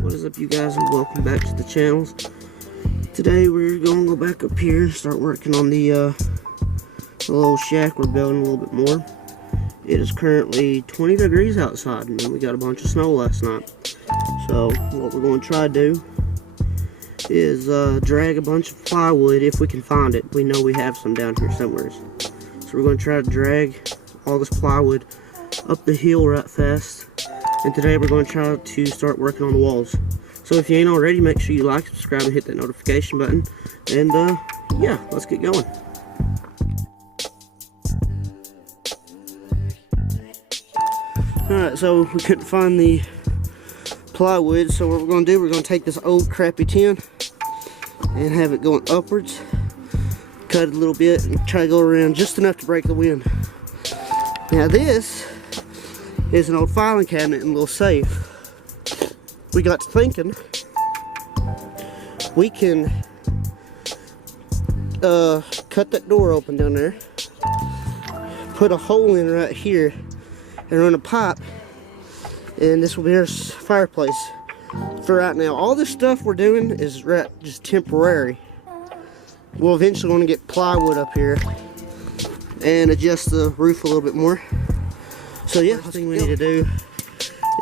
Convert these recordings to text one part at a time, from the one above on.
What is up, you guys, and welcome back to the channel. Today we're gonna go back up here and start working on the little shack we're building a little bit more. It is currently 20 degrees outside, and we got a bunch of snow last night. So what we're going to try to do is drag a bunch of plywood if we can find it. We know we have some down here somewhere. So we're going to try to drag all this plywood up the hill right fast. And today we're going to try to start working on the walls. So if you ain't already, make sure you like, subscribe, and hit that notification button. And yeah, let's get going. Alright, so we couldn't find the plywood, so what we're going to do, we're going to take this old crappy tin and have it going upwards, cut it a little bit, and try to go around just enough to break the wind. Now this is an old filing cabinet and a little safe. We got to thinking we can cut that door open down there, put a hole in right here, and run a pipe, and this will be our fireplace for right now. All this stuff we're doing is just temporary. We'll eventually want to get plywood up here and adjust the roof a little bit more. So yeah, the thing we need to do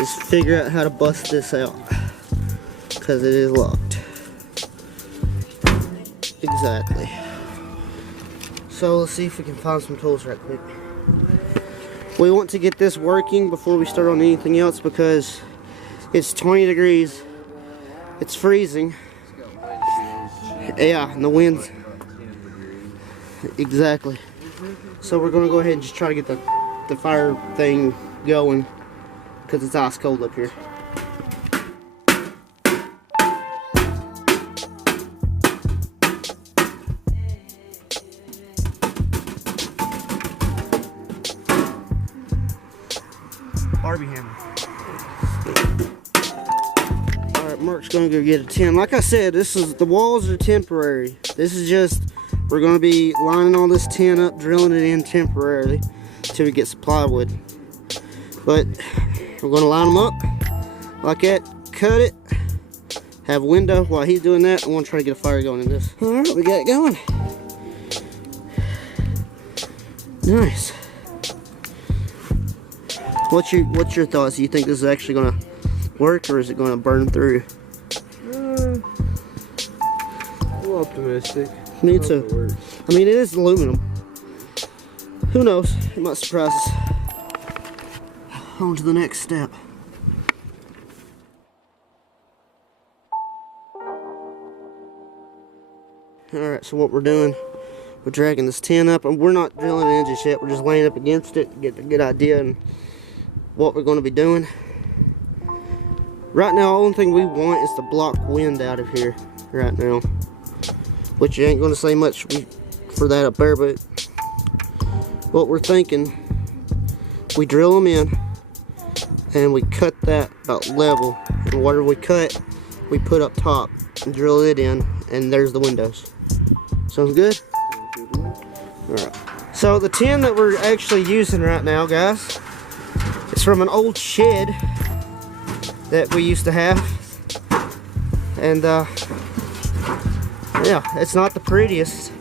is figure out how to bust this out, because it is locked. Exactly. So let's see if we can find some tools right quick. We want to get this working before we start on anything else, because it's 20 degrees. It's freezing. Yeah, and the wind's exactly. So we're gonna go ahead and just try to get the fire thing going, because it's ice cold up here. Barbie hammer. Alright, Mark's gonna go get a tin. Like I said, the walls are temporary. This is just, we're gonna be lining all this tin up, drilling it in temporarily until we get some plywood. But we're gonna line them up like that, cut it, have a window. While he's doing that, I want to try to get a fire going in this. Alright, we got it going. Nice. What's your thoughts? Do you think this is actually gonna work, or is it gonna burn through? A little optimistic. Me too. I mean, it is aluminum. Who knows? It might surprise us. On to the next step. Alright, so what we're doing, we're dragging this tin up, and we're not drilling it in just yet. We're just laying up against it to get a good idea and what we're going to be doing. Right now, the only thing we want is to block wind out of here right now, which you ain't going to say much for that up there, but what we're thinking, we drill them in and we cut that about level, and whatever we cut, we put up top and drill it in, and there's the windows. Sounds good? Alright. So the tin that we're actually using right now, guys, it's from an old shed that we used to have, and yeah, it's not the prettiest,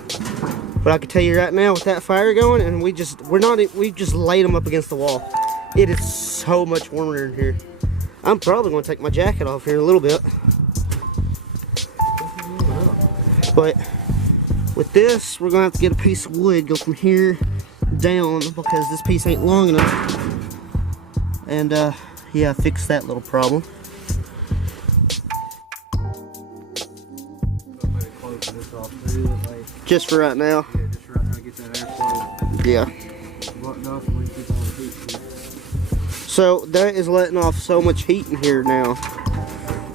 but I can tell you right now, with that fire going, and we just laid them up against the wall. It is so much warmer in here. I'm probably going to take my jacket off here in a little bit, but with this, we're going to have to get a piece of wood, go from here down, because this piece ain't long enough. And yeah, fix that little problem. Just for right now. Yeah, just for right now, get that airflow. Yeah. Buttoned off and we keep all the heat. So that is letting off so much heat in here now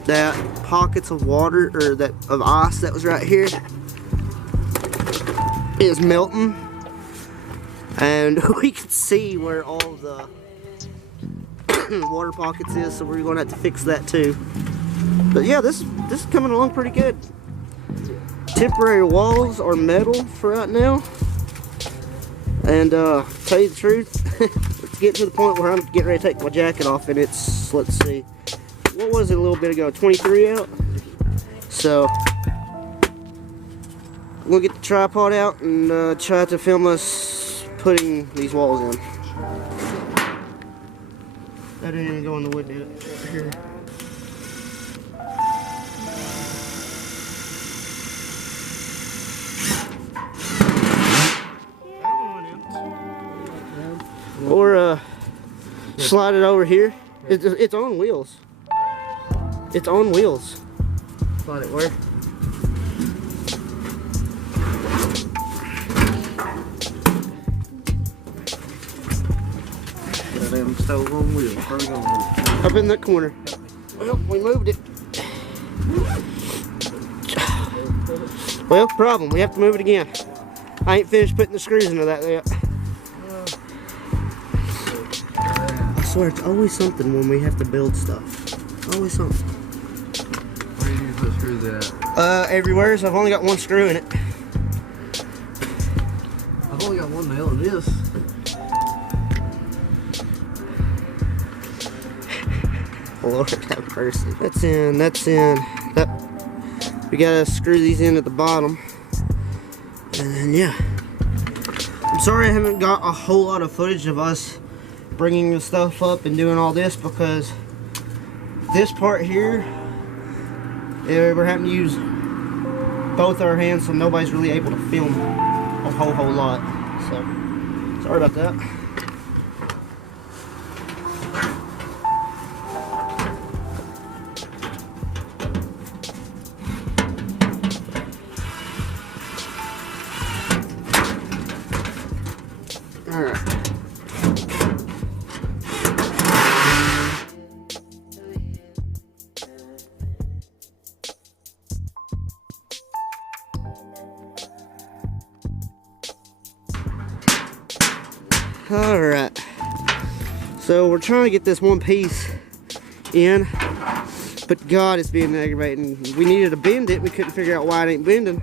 that pockets of water, or that of ice that was right here, is melting, and we can see where all the water pockets is, so we're gonna have to fix that too. But yeah, this is coming along pretty good. temporary walls are metal for right now. And tell you the truth, it's getting to the point where I'm getting ready to take my jacket off, and it's, let's see, what was it a little bit ago, 23 out? So we'll get the tripod out and try to film us putting these walls in. That didn't even go in the wood, did it? Here. Or slide it over here. It's on wheels. It's on wheels. Slide it where? Damn stove on wheels. Where we going? Up in that corner. Well, we moved it. Well, problem. We have to move it again. I ain't finished putting the screws into that yet. I swear, it's always something when we have to build stuff. Always something. Where do you put screws at? Everywhere. So I've only got one screw in it. I've only got one nail in this. Lord have mercy. That's in. That's in. That. We gotta screw these in at the bottom. And then, yeah. I'm sorry I haven't got a whole lot of footage of us bringing the stuff up and doing all this, because this part here, we're having to use both our hands, so nobody's really able to film a whole lot. So, sorry about that. Alright. Alright. So we're trying to get this one piece in, but God, it's being aggravating. We needed to bend it, we couldn't figure out why it ain't bending.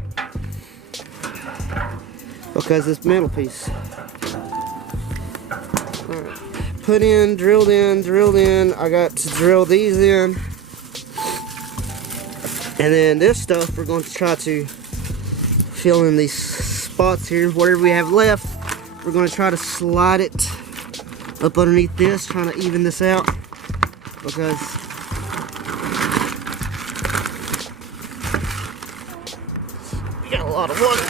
Because this metal piece. Alright. Put in, drilled in, drilled in. I got to drill these in. And then this stuff, we're going to try to fill in these spots here. Whatever we have left, we're going to try to slide it up underneath this, trying to even this out. Because we got a lot of water.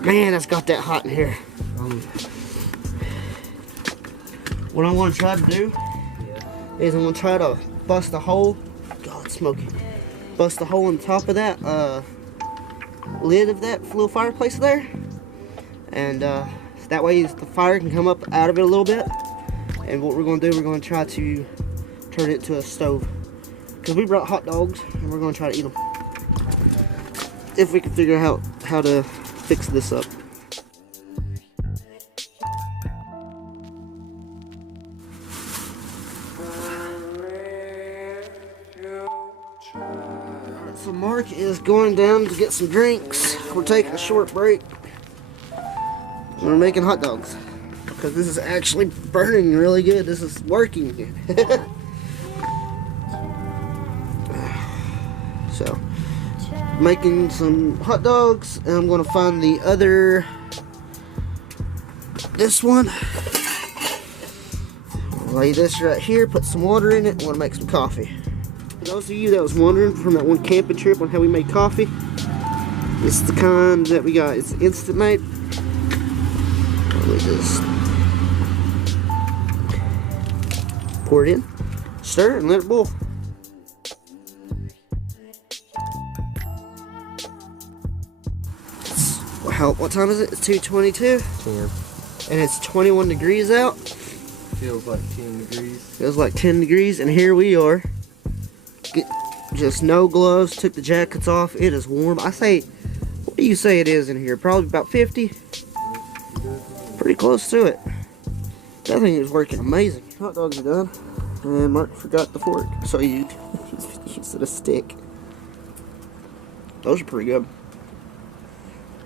Man, it's got that hot in here. What I want to try to do is I'm going to try to bust a hole. God, it's smoky. Bust a hole in the top of that lid of that little fireplace there. And that way the fire can come up out of it a little bit. And what we're going to do, we're going to try to turn it to a stove. Because we brought hot dogs and we're going to try to eat them. If we can figure out how to fix this up. Alright, so Mark is going down to get some drinks. We're taking a short break. We're making hot dogs because this is actually burning really good. This is working. So, making some hot dogs, and I'm going to find the other, this one, lay this right here, put some water in it. I'm going to make some coffee. For those of you that was wondering from that one camping trip on how we made coffee, this is the kind that we got. It's instant made. We just pour it in, stir it, and let it boil. What time is it? It's 2:22. 10. And it's 21 degrees out. Feels like 10 degrees. Feels like 10 degrees, and here we are. Just no gloves, took the jackets off. It is warm. I say, what do you say it is in here? Probably about 50? Pretty close to it. That thing is working amazing. Hot dogs are done. And Mark forgot the fork, so he used a stick. Those are pretty good.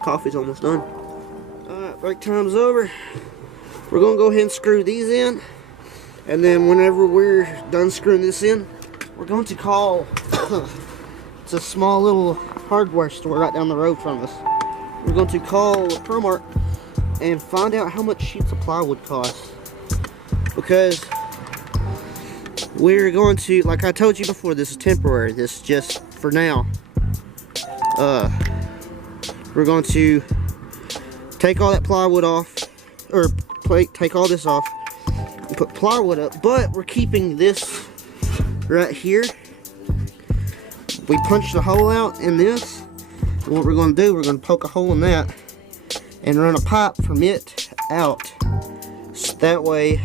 Coffee's almost done. Alright, break time's over. We're gonna go ahead and screw these in. And then whenever we're done screwing this in, we're going to call, it's a small little hardware store right down the road from us. We're going to call ProMart and find out how much sheets of plywood cost. Because we're going to, like I told you before, this is temporary. This is just for now. We're going to take all that plywood off, or take all this off, and put plywood up, but we're keeping this right here. We punched a hole out in this, and what we're going to do, we're going to poke a hole in that and run a pipe from it out, so that way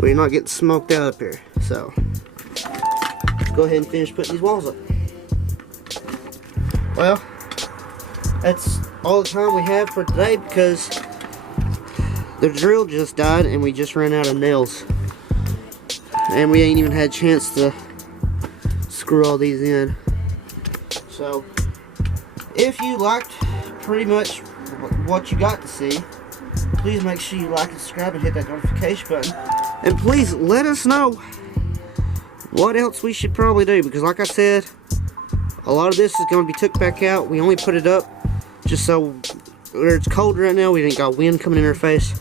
we're not getting smoked out up here. So let's go ahead and finish putting these walls up. Well, that's all the time we have for today, because the drill just died and we just ran out of nails, and we ain't even had a chance to screw all these in. So if you liked pretty much what you got to see, please make sure you like and subscribe and hit that notification button, and please let us know what else we should probably do, because like I said, a lot of this is going to be took back out. We only put it up just so where it's cold right now, we ain't got wind coming in our face.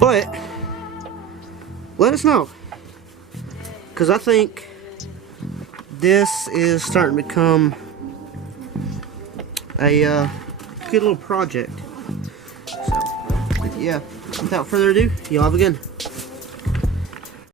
But let us know, because I think this is starting to become a good little project. So yeah, without further ado, y'all have a good one.